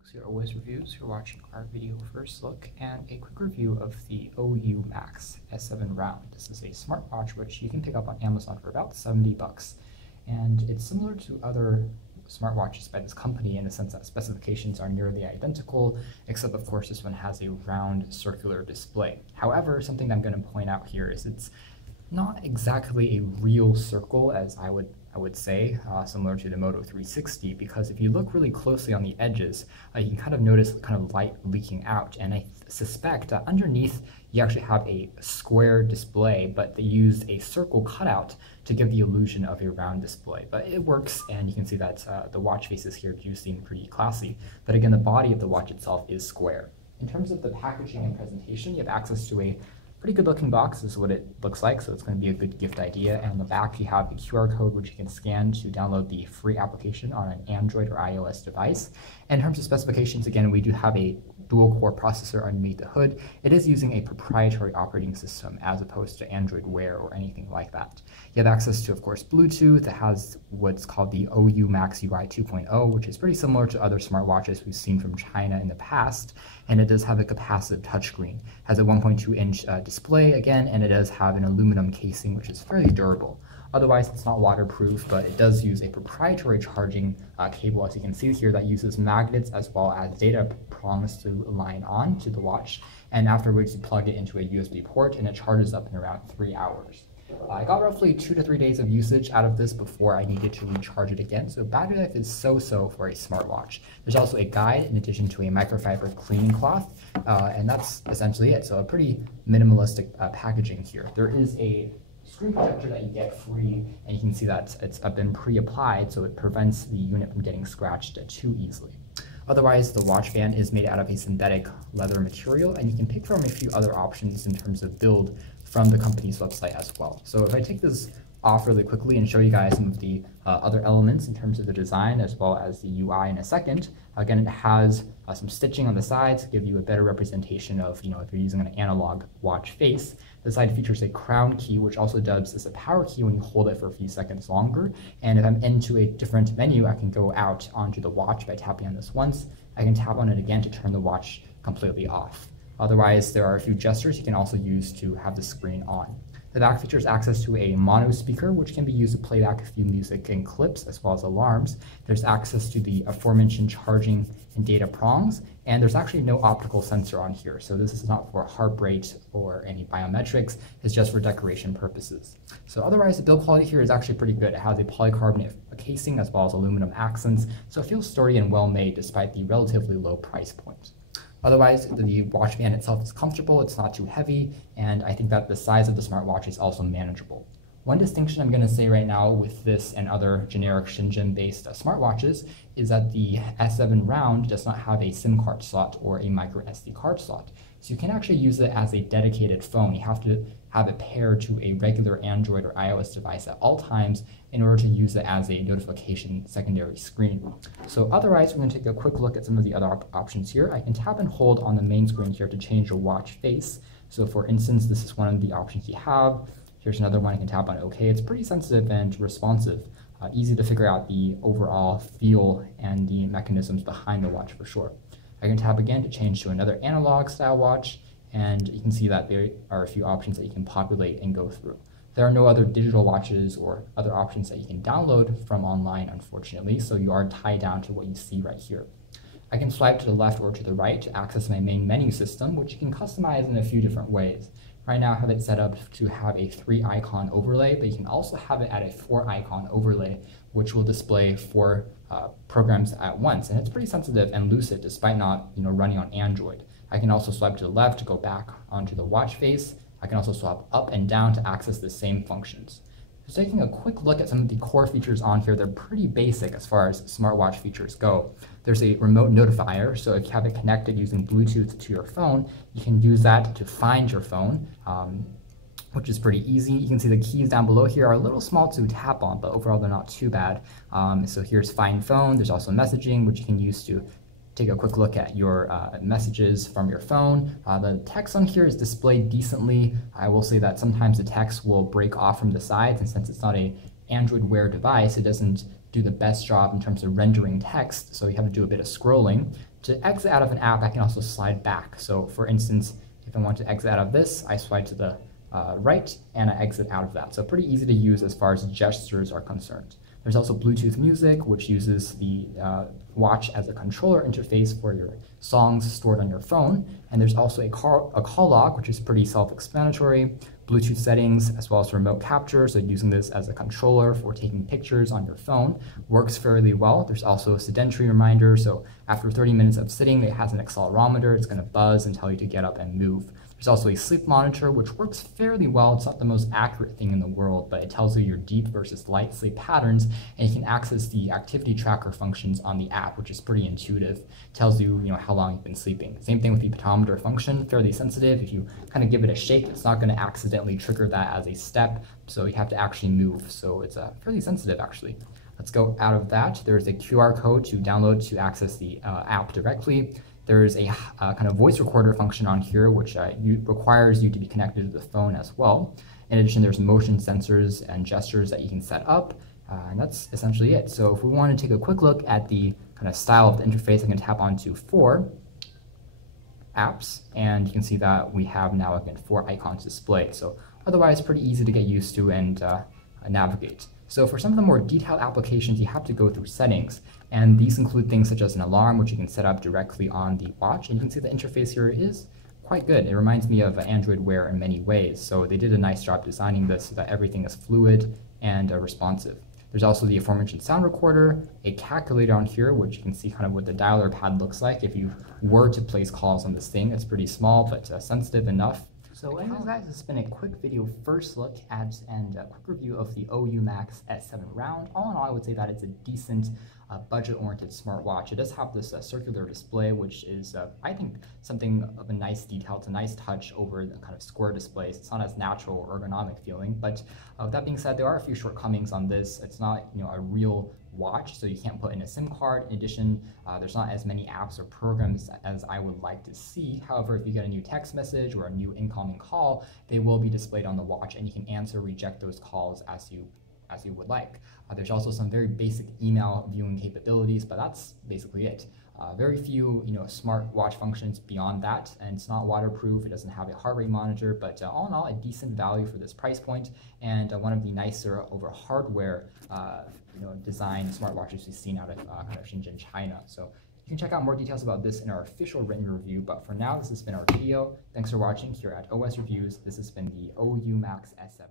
OUMAX, your OS reviews. You're watching our video first look and a quick review of the OUMAX S7 round. This is a smartwatch which you can pick up on Amazon for about 70 bucks. And it's similar to other smartwatches by this company in the sense that specifications are nearly identical, except of course this one has a round circular display. However, something that I'm going to point out here is it's not exactly a real circle, as I would say, similar to the Moto 360, because if you look really closely on the edges, you can kind of notice kind of light leaking out, and I suspect that underneath you actually have a square display, but they used a circle cutout to give the illusion of a round display. But it works, and you can see that the watch faces here do seem pretty classy, but again, the body of the watch itself is square. In terms of the packaging and presentation, you have access to a pretty good looking box. This is what it looks like, so it's going to be a good gift idea. And on the back you have a QR code which you can scan to download the free application on an Android or iOS device. And in terms of specifications, again, we do have a dual-core processor underneath the hood. It is using a proprietary operating system as opposed to Android Wear or anything like that. You have access to, of course, Bluetooth. It has what's called the OUMAX UI 2.0, which is pretty similar to other smartwatches we've seen from China in the past. And it does have a capacitive touchscreen. It has a 1.2-inch display again, and it does have an aluminum casing, which is fairly durable. Otherwise, it's not waterproof, but it does use a proprietary charging cable, as you can see here, that uses magnets as well as data prongs to line on to the watch. And afterwards, you plug it into a USB port, and it charges up in around 3 hours. I got roughly 2 to 3 days of usage out of this before I needed to recharge it again, so battery life is so-so for a smartwatch. There's also a guide in addition to a microfiber cleaning cloth, and that's essentially it. So a pretty minimalistic packaging here. There is a screen protector that you get free, and you can see that it's been pre-applied, so it prevents the unit from getting scratched too easily. Otherwise, the watch band is made out of a synthetic leather material, and you can pick from a few other options in terms of build from the company's website as well. So if I take this off really quickly and show you guys some of the other elements in terms of the design as well as the UI in a second. Again, it has some stitching on the sides to give you a better representation of, if you're using an analog watch face. The side features a crown key, which also does as a power key when you hold it for a few seconds longer. And if I'm into a different menu, I can go out onto the watch by tapping on this once. I can tap on it again to turn the watch completely off. Otherwise, there are a few gestures you can also use to have the screen on. The back features access to a mono speaker, which can be used to play back a few music and clips, as well as alarms. There's access to the aforementioned charging and data prongs, and there's actually no optical sensor on here, so this is not for heart rate or any biometrics. It's just for decoration purposes. So otherwise, the build quality here is actually pretty good. It has a polycarbonate casing as well as aluminum accents, so it feels sturdy and well made despite the relatively low price point. Otherwise, the watch band itself is comfortable, it's not too heavy, and I think that the size of the smartwatch is also manageable. One distinction I'm going to say right now with this and other generic Shenzhen-based smartwatches is that the S7 round does not have a SIM card slot or a micro SD card slot. So you can actually use it as a dedicated phone. You have to have it paired to a regular Android or iOS device at all times in order to use it as a notification secondary screen. So otherwise, we're going to take a quick look at some of the other options here. I can tap and hold on the main screen here to change the watch face. So for instance, this is one of the options you have. Here's another one I can tap on OK. It's pretty sensitive and responsive. Easy to figure out the overall feel and the mechanisms behind the watch for sure. I can tap again to change to another analog style watch, and you can see that there are a few options that you can populate and go through. There are no other digital watches or other options that you can download from online, unfortunately, so you are tied down to what you see right here. I can swipe to the left or to the right to access my main menu system, which you can customize in a few different ways. Right now I have it set up to have a 3-icon overlay, but you can also have it at a 4-icon overlay, which will display 4 programs at once. And it's pretty sensitive and lucid despite not running on Android. I can also swipe to the left to go back onto the watch face. I can also swipe up and down to access the same functions. Just taking a quick look at some of the core features on here, they're pretty basic as far as smartwatch features go. There's a remote notifier, so if you have it connected using Bluetooth to your phone, you can use that to find your phone, which is pretty easy. You can see the keys down below here are a little small to tap on, but overall they're not too bad. So here's Find Phone. There's also messaging, which you can use to take a quick look at your messages from your phone. The text on here is displayed decently. I will say that sometimes the text will break off from the sides, and since it's not a Android Wear device, it doesn't do the best job in terms of rendering text, so you have to do a bit of scrolling. To exit out of an app, I can also slide back. So for instance, if I want to exit out of this, I slide to the right and I exit out of that. So pretty easy to use as far as gestures are concerned. There's also Bluetooth music, which uses the watch as a controller interface for your songs stored on your phone. And there's also a call log, which is pretty self-explanatory. Bluetooth settings, as well as remote capture, so using this as a controller for taking pictures on your phone works fairly well. There's also a sedentary reminder, so after 30 minutes of sitting, it has an accelerometer. It's going to buzz and tell you to get up and move. There's also a sleep monitor, which works fairly well. It's not the most accurate thing in the world, but it tells you your deep versus light sleep patterns, and you can access the activity tracker functions on the app, which is pretty intuitive. It tells you, how long you've been sleeping. Same thing with the pedometer function, fairly sensitive. If you kind of give it a shake, it's not going to accidentally trigger that as a step, so you have to actually move. So it's fairly sensitive, actually. Let's go out of that. There's a QR code to download to access the app directly. There's a kind of voice recorder function on here, which requires you to be connected to the phone as well. In addition, there's motion sensors and gestures that you can set up, and that's essentially it. So if we want to take a quick look at the kind of style of the interface, I can tap onto 4 apps, and you can see that we have now, again, 4 icons displayed. So otherwise, pretty easy to get used to and navigate. So for some of the more detailed applications, you have to go through settings, and these include things such as an alarm, which you can set up directly on the watch, and you can see the interface here is quite good. It reminds me of Android Wear in many ways, so they did a nice job designing this so that everything is fluid and responsive. There's also the aforementioned sound recorder, a calculator on here, which you can see kind of what the dialer pad looks like if you were to place calls on this thing. It's pretty small, but sensitive enough. So anyways, guys, this has been a quick video first look at and a quick review of the OUMAX S7 round. All in all, I would say that it's a decent budget-oriented smartwatch. It does have this circular display, which is, I think, something of a nice detail. It's a nice touch over the kind of square displays. It's not as natural or ergonomic feeling, but with that being said, there are a few shortcomings on this. It's not, a real watch, so you can't put in a SIM card. In addition, there's not as many apps or programs as I would like to see. However, if you get a new text message or a new incoming call, they will be displayed on the watch, and you can answer, reject those calls as you would like. There's also some very basic email viewing capabilities, but that's basically it. Very few, smart watch functions beyond that, and it's not waterproof. It doesn't have a heart rate monitor, but all in all, a decent value for this price point, and one of the nicer over hardware, design smartwatches we've seen out of kind of Shenzhen, China. So you can check out more details about this in our official written review. But for now, this has been our video. Thanks for watching here at OS Reviews. This has been the OUMAX S7.